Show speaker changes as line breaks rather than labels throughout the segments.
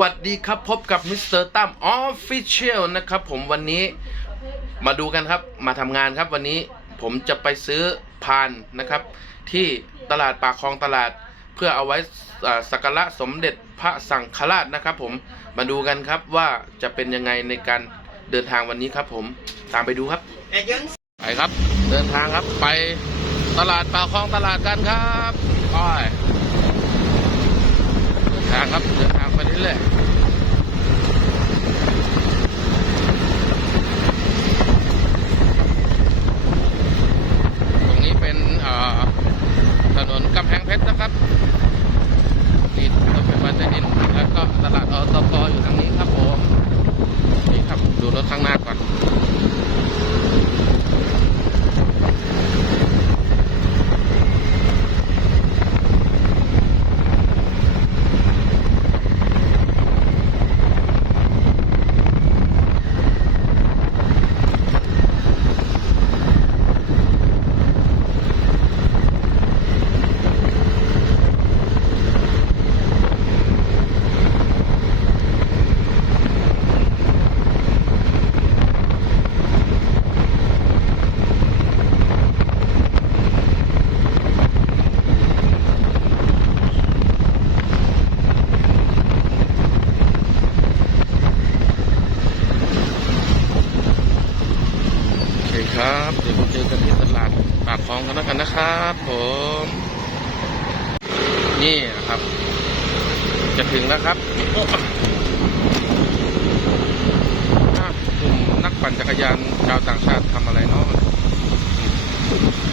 วัสดีครับพบกับมิสเตอร์ตั้มออฟฟิเชียลนะครับผมวันนี้มาดูกันครับมาทำงานครับวันนี้ผมจะไปซื้อพานนะครับ ที่ตลาดปากคลองตลาด เพื่อเอาไว้สักการะสมเด็จพระสังฆราชนะครับผมมาดูกันครับว่าจะเป็นยังไงในการเดินทางวันนี้ครับผมตามไปดูครับไปครับเดินทางครับไปตลาดปากคลองตลาดกันครับไปเดินทางครับเดินทาง ไปเรื่อยๆตรงนี้เป็นเอ่อถนนกำแพงเพชรนะครับนี่รถไฟฟ้าใต้ดินแล้วก็ตลาดอตกอยู่ทางนี้ครับผมนี่ครับดูรถข้างหน้าก่อน โอเครับ เดี๋ยวเจอกันที่ตลาดปากคลองกันแล้วกันนะครับผม นี่นะครับ จะถึงแล้วครับกลุ่มนักปั่นจักรยานชาวต่างชาติทำอะไรเนาะ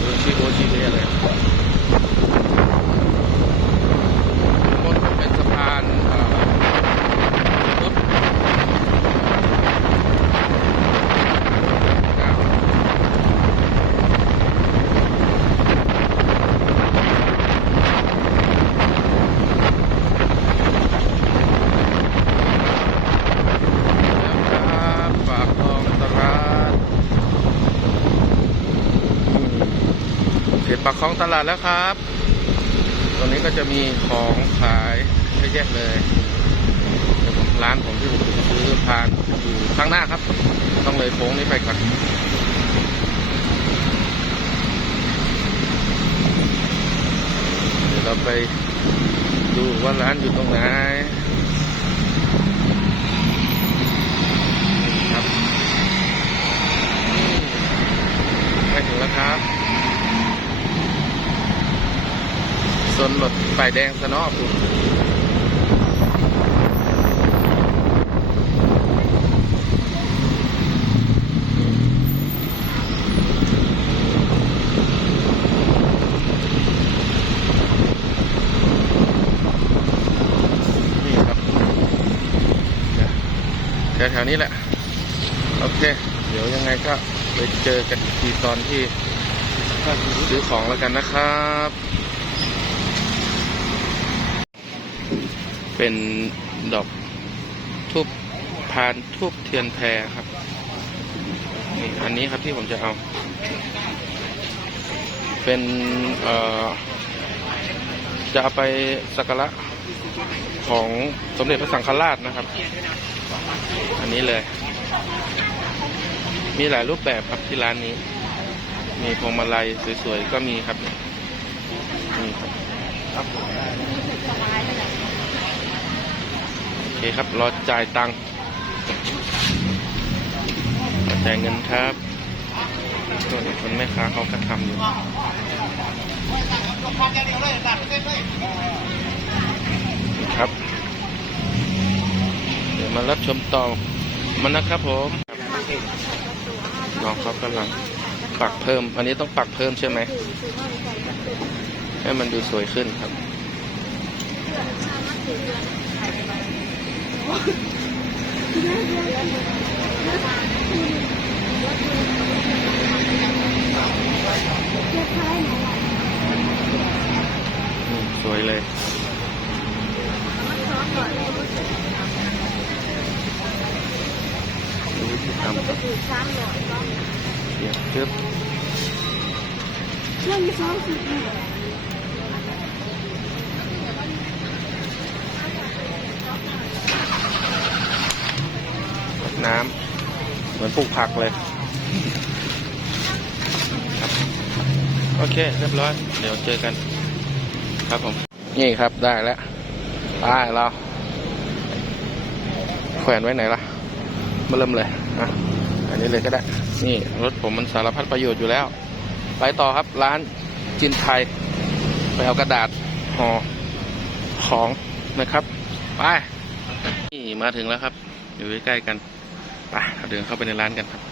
ดูชีโบชีเบอะไรบนเป็นสะพานเอ่อพุทธ นะครับปากคลองตลาดเสร็จปาก คลองตลาดแล้วครับ ตรงนี้ก็จะมีของขายเยอะแยะเลยร้านผมที่ผมซื้อพานอยู่ข้างหน้าครับ ต้องเลยโค้งนี้ไปก่อนเดี๋ยวเราไปดูว่าร้านอยู่ตรงไหน ครับไปถึงแล้วครับส นรถไฟแดงสนอคุณนี่ครับเดี๋ยวแถวๆนี้แหละ โอเค เดี๋ยวยังไงก็ไปเจอกันอีกทีตอนที่ซื้อของแล้วกันนะครับ เป็นดอกทูบพานทูบเทียนแพรครับนี่อันนี้ครับที่ผมจะเอา เป็นเอ่อจะเอาไปสักการะของสมเด็จพระสังฆราชนะครับ อันนี้เลย มีหลายรูปแบบครับที่ร้านนี้ มีพวงมาลัยสวยๆ ก็มีครับนี่ครับ เคครับ รอจ่ายตังค์รอจ่ายเงินครับส่วนคนแม่ค้าเขาก็ทำอยู่ครับ เดี๋ยวมารับชมต่อมันนะครับผมน้องเขากำลังปักเพิ่ม อันนี้ต้องปักเพิ่มใช่ไหม ให้มันดูสวยขึ้นครับ สวยเลยดูวิธีทำครับ
คือช้างหน่อยก็
เดี๋ยวเพิ่ม
เรื่องนี้ซ้อมสุดเนี่ย
น น้ำเห มือนปลูกผักเลยครับโอเคเรียบร้อย เดี๋ยวเจอกัน ครับผม นี่ครับได้แล้วไปเราแขวนไว้ไหนล่ะมาเริ่มเลยอะอันนี้เลยก็ได้ นี่รถผมมันสารพัดประโยชน์อยู่แล้ว ไปต่อครับร้านจินไทย ไปเอากระดาษห่อของนะครับ ไป นี่มาถึงแล้วครับ อยู่ใกล้ๆกัน ปเราเดินเข้าไปในร้านกันครับ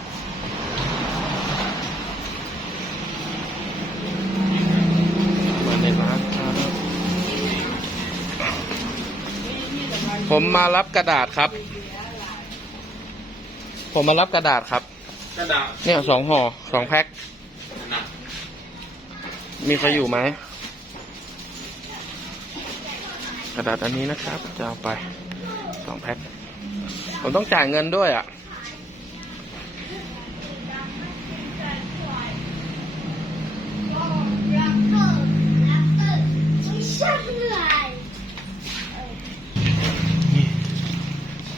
มาในร้านครับผมมารับกระดาษครับ ผมมารับกระดาษครับ
กระดาษ
เนี่ยสองห่อสองแพ็ค
หนัก
มีใครอยู่ไหมกระดาษอันนี้นะครับ จะเอาไปสองแพ็คผมต้องจ่ายเงินด้วยอะ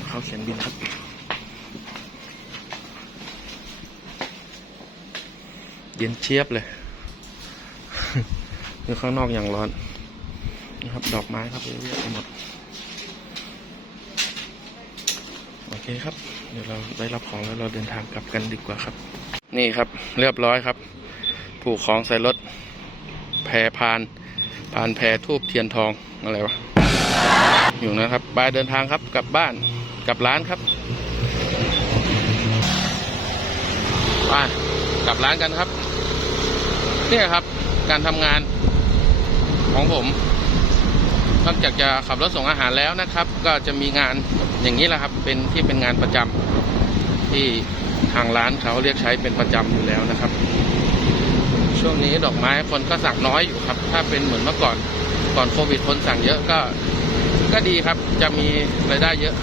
เขาเขียนบินครับ เย็นเชียบเลยอยู่ข้างนอกอย่างร้อนนะครับ ดอกไม้ครับเยอะแยะไปหมด โอเคครับ เดี๋ยวเราได้รับของแล้วเราเดินทางกลับกันดีกว่าครับ นี่ครับ เรียบร้อยครับ ผูกของใส่รถ แพรพาน พานแพรทูบเทียนทองอะไรวะ อยู่นะครับบายเดินทางครับกลับบ้านกลับร้านครับไปกลับร้านกันครับ เนี่ยครับ การทำงานของผมนอกจากจะขับรถส่งอาหารแล้วนะครับ ก็จะมีงานอย่างนี้แหละครับ เป็นที่เป็นงานประจำที่ทางร้านเขาเรียกใช้เป็นประจำอยู่แล้วนะครับ ช่วงนี้ดอกไม้คนก็สั่งน้อยอยู่ครับ ถ้าเป็นเหมือนเมื่อก่อนก่อนโควิดคนสั่งเยอะก็ก็ดีครับ จะมีรายได้เยอะ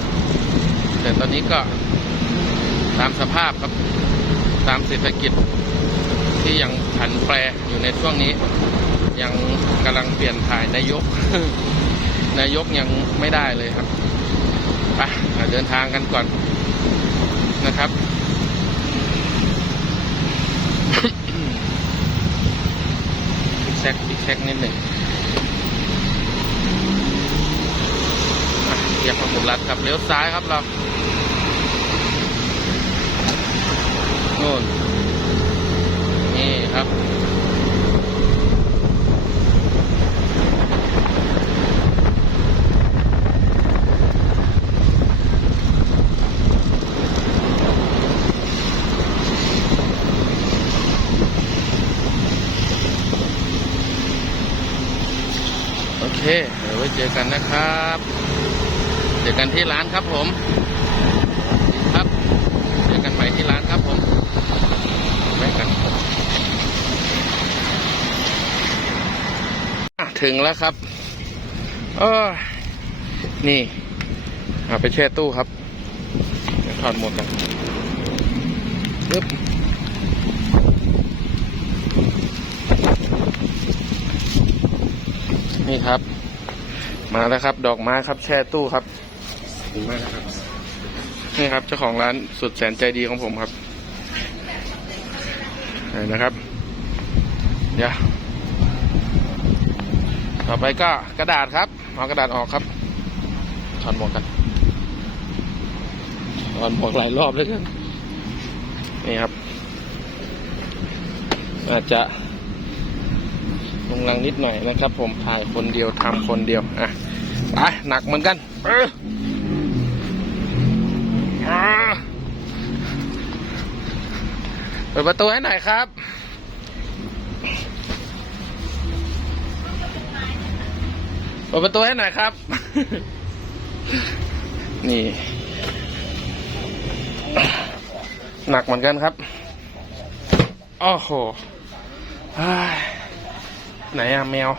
แต่ตอนนี้ก็ตามสภาพครับ ตามเศรษฐกิจ ที่ยังผันแปรอยู่ในช่วงนี้ ยังกำลังเปลี่ยนถ่ายนายก นายกยังไม่ได้เลยครับไปเดินทางกันก่อนนะครับอีกแซกอีกแซกนิดหนึ่งอะเหยียบพหุรัดครับเลี้ยวซ้ายครับเราโน่น นี่ครับ โอเค เดี๋ยวไว้เจอกันนะครับ เจอกันที่ร้านครับผม ครับ เจอกันใหม่ที่ร้านครับผมไปกันอะ ถึงแล้วครับโอ้ยนี่เอาไปแช่ตู้ครับเดี๋ยวถอดหมวกกันปึ๊บนี่ครับ มาแล้วครับ ดอกไม้ครับ แช่ตู้ครับ
ดีมากนะครับ
นี่ครับเจ้าของร้านสุดแสนใจดีของผมครับเห็นนะครับ เดี๋ยว ต่อไปก็กระดาษครับเอากระดาษออกครับถอดหมวกกันถอดหมวกหลายรอบเลยกันนี่ครับ อาจจะลงลังนิดหน่อยนะครับ ผมถ่ายคนเดียวทำคนเดียวอะไปหนักเหมือนกันเออเปิดประตูให้หน่อยครับ ดประตูให้หน่อยครับ นี่ หนักเหมือนกันครับโอ้โหไหนอะแมว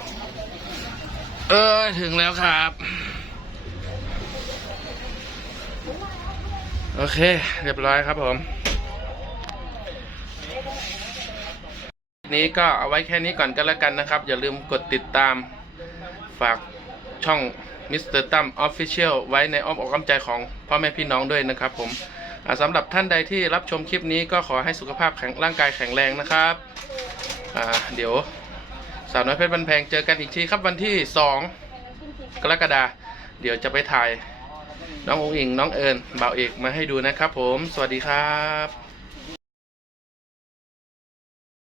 เออถึงแล้วครับ โอเค เรียบร้อยครับผม นี้ก็เอาไว้แค่นี้ก่อนก็แล้วกันนะครับ อย่าลืมกดติดตามฝาก ช่องมิสเตอร์ตั้มออฟฟิเชียลไว้ในอ้อมอกอ้อมใจของพ่อแม่พี่น้องด้วยนะครับผมสำหรับท่านใดที่รับชมคลิปนี้ก็ขอให้สุขภาพแข็งร่างกายแข็งแรงนะครับเดี๋ยวสาวน้อยเพชรบันแพงเจอกันอีกทีครับวันที่ 2 กรกฎาเดี๋ยวจะไปถ่ายน้ององอิงน้องเอิญบ่าวเอกมาให้ดูนะครับผม สวัสดีครับ